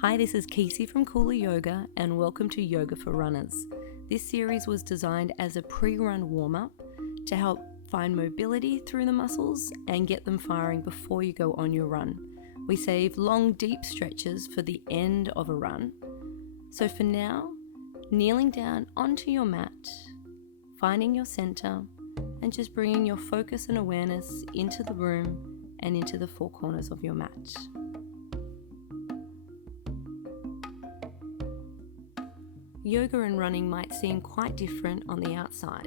Hi, this is Casey from Cooler Yoga and welcome to Yoga for Runners. This series was designed as a pre-run warm-up to help find mobility through the muscles and get them firing before you go on your run. We save long, deep stretches for the end of a run. So for now, kneeling down onto your mat, finding your center, and just bringing your focus and awareness into the room and into the four corners of your mat. Yoga and running might seem quite different on the outside,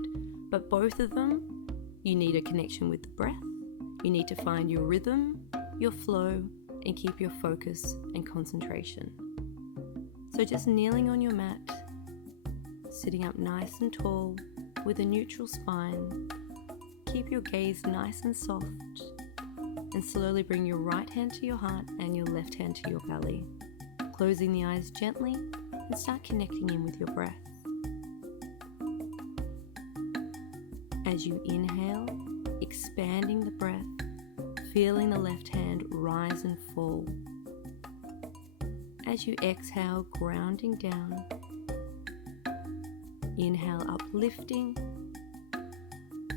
but both of them, you need a connection with the breath, you need to find your rhythm, your flow, and keep your focus and concentration. So just kneeling on your mat, sitting up nice and tall with a neutral spine, keep your gaze nice and soft, and slowly bring your right hand to your heart and your left hand to your belly, closing the eyes gently and start connecting in with your breath. As you inhale, expanding the breath, feeling the left hand rise and fall. As you exhale, grounding down. Inhale, uplifting.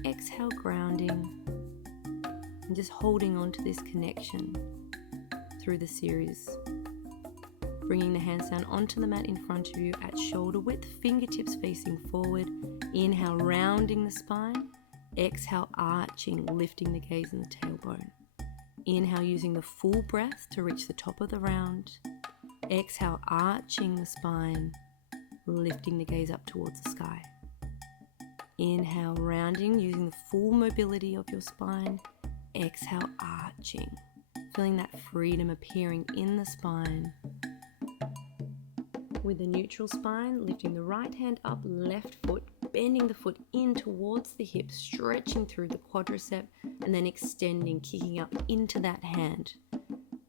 Exhale, grounding. And just holding on to this connection through the series. Bringing the hands down onto the mat in front of you at shoulder width, fingertips facing forward. Inhale, rounding the spine. Exhale, arching, lifting the gaze and the tailbone. Inhale, using the full breath to reach the top of the round. Exhale, arching the spine, lifting the gaze up towards the sky. Inhale, rounding, using the full mobility of your spine. Exhale, arching, feeling that freedom appearing in the spine. With the neutral spine, lifting the right hand up, left foot, bending the foot in towards the hip, stretching through the quadricep, and then extending, kicking up into that hand.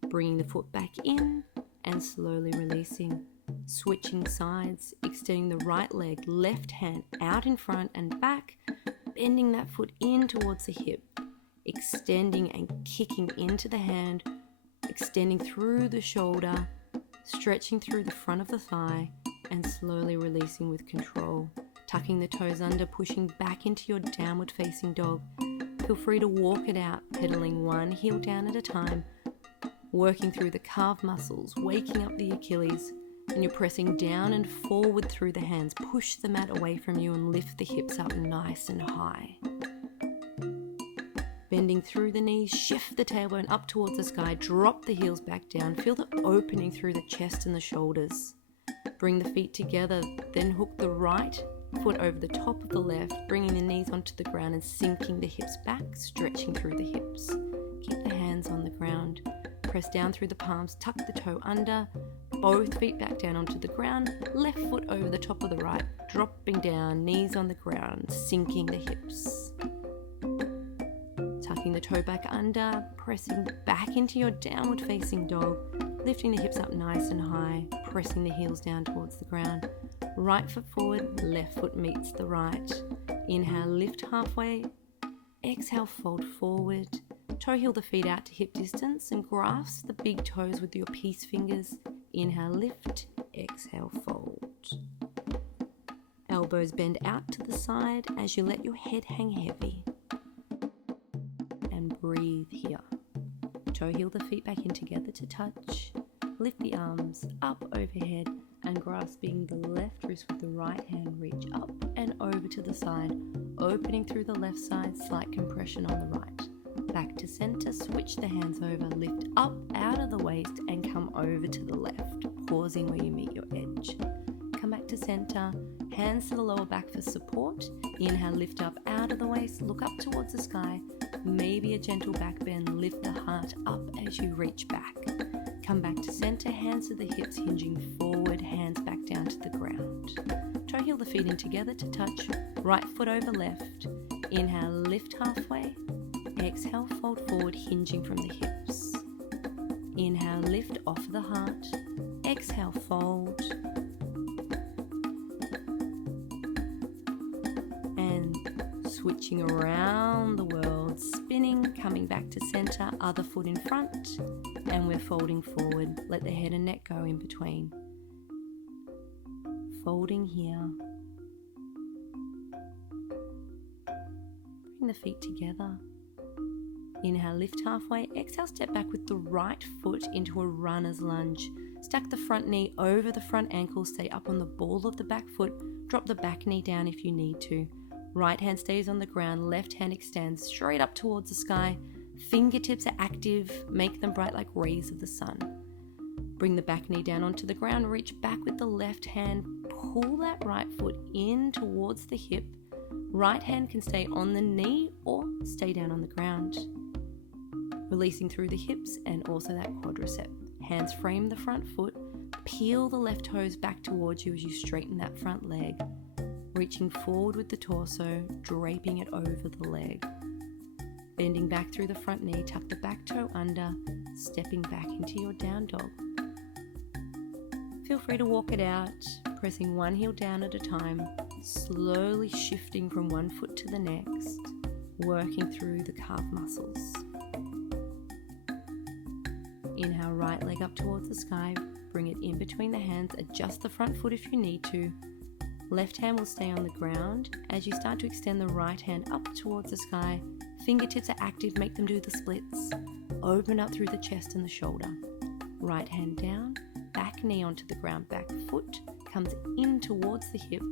Bringing the foot back in and slowly releasing. Switching sides, extending the right leg, left hand out in front and back, bending that foot in towards the hip, extending and kicking into the hand, extending through the shoulder, stretching through the front of the thigh, and slowly releasing with control. Tucking the toes under, pushing back into your downward facing dog. Feel free to walk it out, pedaling one heel down at a time, working through the calf muscles, waking up the Achilles, and you're pressing down and forward through the hands. Push the mat away from you and lift the hips up nice and high. Bending through the knees, shift the tailbone up towards the sky, drop the heels back down, feel the opening through the chest and the shoulders. Bring the feet together, then hook the right foot over the top of the left, bringing the knees onto the ground and sinking the hips back, stretching through the hips. Keep the hands on the ground, press down through the palms, tuck the toe under, both feet back down onto the ground, left foot over the top of the right, dropping down, knees on the ground, sinking the hips. Tucking the toe back under, pressing back into your downward facing dog, lifting the hips up nice and high, pressing the heels down towards the ground. Right foot forward, left foot meets the right. Inhale, lift halfway. Exhale, fold forward. Toe heel the feet out to hip distance and grasp the big toes with your peace fingers. Inhale, lift. Exhale, fold. Elbows bend out to the side as you let your head hang heavy. And breathe here. Toe heel the feet back in together to touch. Lift the arms up overhead and grasping the left wrist with the right hand, reach up and over to the side, opening through the left side, slight compression on the right. Back to center, switch the hands over, lift up out of the waist and come over to the left, pausing where you meet your edge. Come back to center, hands to the lower back for support. Inhale, lift up out of the waist, look up towards the sky, maybe a gentle back bend, lift the heart up as you reach back. Come back to center, hands to the hips, hinging forward, hands back down to the ground. Toe heel the feet in together to touch, right foot over left. Inhale, lift halfway. Exhale, fold forward, hinging from the hips. Inhale, lift off the heart. Exhale, fold. And switching around the world, spinning, coming back to center, other foot in front, and we're folding forward. Let the head and neck go in between. Folding here. Bring the feet together. Inhale, lift halfway. Exhale, step back with the right foot into a runner's lunge. Stack the front knee over the front ankle. Stay up on the ball of the back foot. Drop the back knee down if you need to. Right hand stays on the ground. Left hand extends straight up towards the sky. Fingertips are active. Make them bright like rays of the sun. Bring the back knee down onto the ground. Reach back with the left hand. Pull that right foot in towards the hip. Right hand can stay on the knee or stay down on the ground. Releasing through the hips and also that quadricep. Hands frame the front foot. Peel the left toes back towards you as you straighten that front leg. Reaching forward with the torso, draping it over the leg. Bending back through the front knee, tuck the back toe under, stepping back into your down dog. Feel free to walk it out, pressing one heel down at a time, slowly shifting from one foot to the next, working through the calf muscles. Inhale, right leg up towards the sky, bring it in between the hands, adjust the front foot if you need to. Left hand will stay on the ground. As you start to extend the right hand up towards the sky, fingertips are active, make them do the splits. Open up through the chest and the shoulder. Right hand down, back knee onto the ground, back foot comes in towards the hip.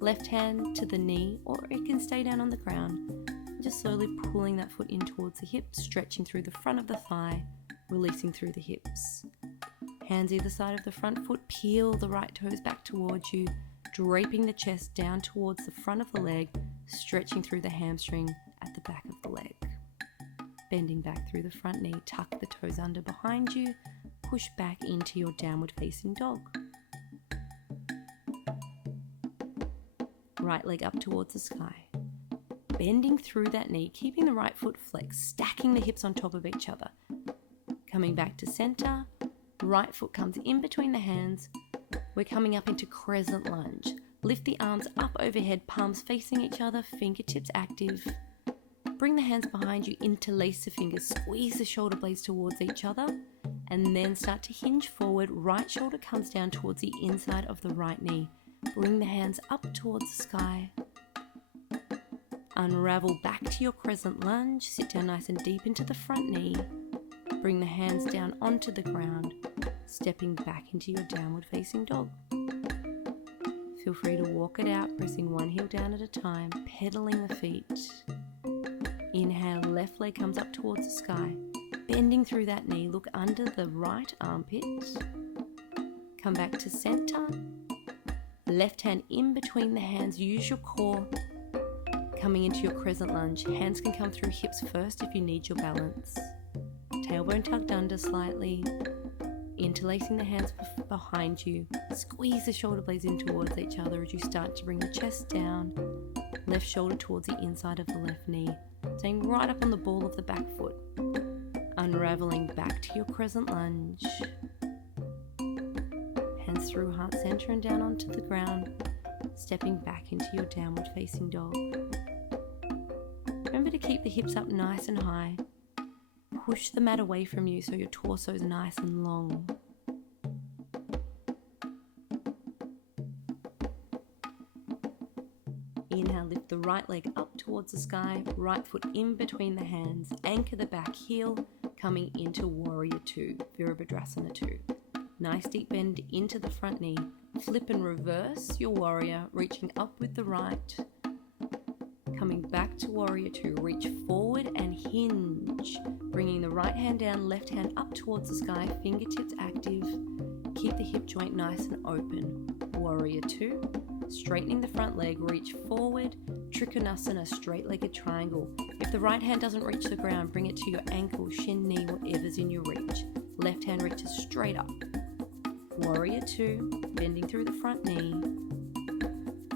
Left hand to the knee, or it can stay down on the ground. Just slowly pulling that foot in towards the hip, stretching through the front of the thigh, releasing through the hips. Hands either side of the front foot, peel the right toes back towards you, draping the chest down towards the front of the leg, stretching through the hamstring at the back of the leg. Bending back through the front knee, tuck the toes under behind you, push back into your downward facing dog. Right leg up towards the sky. Bending through that knee, keeping the right foot flexed, stacking the hips on top of each other. Coming back to center, right foot comes in between the hands. We're coming up into crescent lunge. Lift the arms up overhead, palms facing each other, fingertips active. Bring the hands behind you, interlace the fingers, squeeze the shoulder blades towards each other, and then start to hinge forward. Right shoulder comes down towards the inside of the right knee. Bring the hands up towards the sky. Unravel back to your crescent lunge. Sit down nice and deep into the front knee. Bring the hands down onto the ground, stepping back into your downward facing dog. Feel free to walk it out, pressing one heel down at a time, pedaling the feet. Inhale, left leg comes up towards the sky. Bending through that knee, look under the right armpit. Come back to center. Left hand in between the hands, use your core. Coming into your crescent lunge, hands can come through hips first if you need your balance. Tailbone tucked under slightly, interlacing the hands behind you. Squeeze the shoulder blades in towards each other as you start to bring the chest down. Left shoulder towards the inside of the left knee, staying right up on the ball of the back foot. Unraveling back to your crescent lunge. Hands through heart center and down onto the ground, stepping back into your downward facing dog. Remember to keep the hips up nice and high. Push the mat away from you so your torso is nice and long. Inhale, lift the right leg up towards the sky, right foot in between the hands, anchor the back heel, coming into Warrior 2, Virabhadrasana 2. Nice deep bend into the front knee. Flip and reverse your warrior, reaching up with the right. Coming back to Warrior 2, reach forward and hinge. Bringing the right hand down, left hand up towards the sky, fingertips active. Keep the hip joint nice and open. Warrior 2, straightening the front leg, reach forward. Trikonasana, straight-legged triangle. If the right hand doesn't reach the ground, bring it to your ankle, shin, knee, whatever's in your reach. Left hand reaches straight up. Warrior 2, bending through the front knee.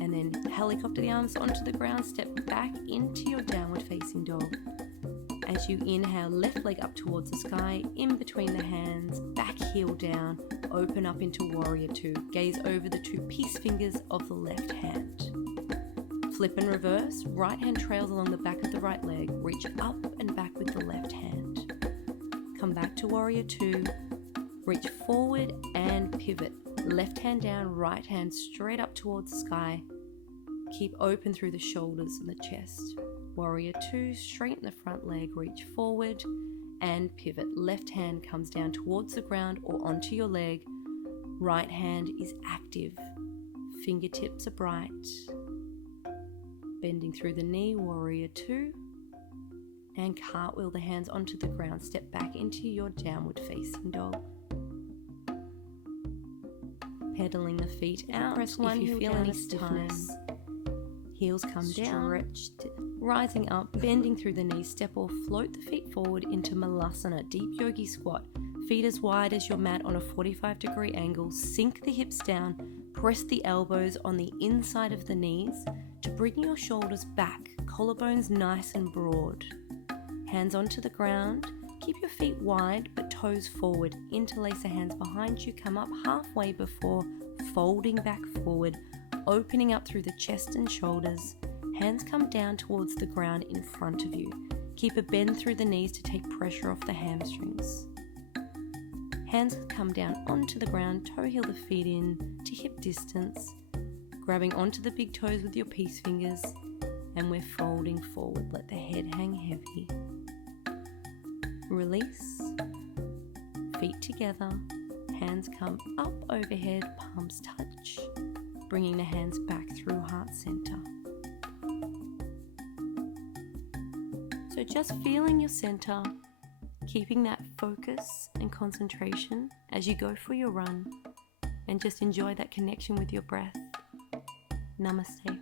And then helicopter the arms onto the ground, step back into your downward facing dog. As you inhale, left leg up towards the sky, in between the hands, back heel down, open up into Warrior 2. Gaze over the two peace fingers of the left hand. Flip and reverse. Right hand trails along the back of the right leg. Reach up and back with the left hand. Come back to Warrior 2. Reach forward and pivot. Left hand down, right hand straight up towards the sky. Keep open through the shoulders and the chest. Warrior 2, straighten the front leg, reach forward and pivot. Left hand comes down towards the ground or onto your leg. Right hand is active. Fingertips are bright. Bending through the knee, Warrior 2. And cartwheel the hands onto the ground. Step back into your downward facing dog. Pedaling the feet out. Press one if you feel any stiffness. Heels come down. Stretched. Rising up, bending through the knees. Step or float the feet forward into Malasana, deep yogi squat. Feet as wide as your mat on a 45-degree angle. Sink the hips down. Press the elbows on the inside of the knees to bring your shoulders back. Collarbones nice and broad. Hands onto the ground. Keep your feet wide but toes forward. Interlace the hands behind you. Come up halfway before folding back forward, opening up through the chest and shoulders. Hands come down towards the ground in front of you. Keep a bend through the knees to take pressure off the hamstrings. Hands come down onto the ground. Toe heel the feet in to hip distance. Grabbing onto the big toes with your peace fingers. And we're folding forward. Let the head hang heavy. Release, feet together, hands come up overhead, palms touch, bringing the hands back through heart center. So just feeling your center, keeping that focus and concentration as you go for your run, and just enjoy that connection with your breath. Namaste.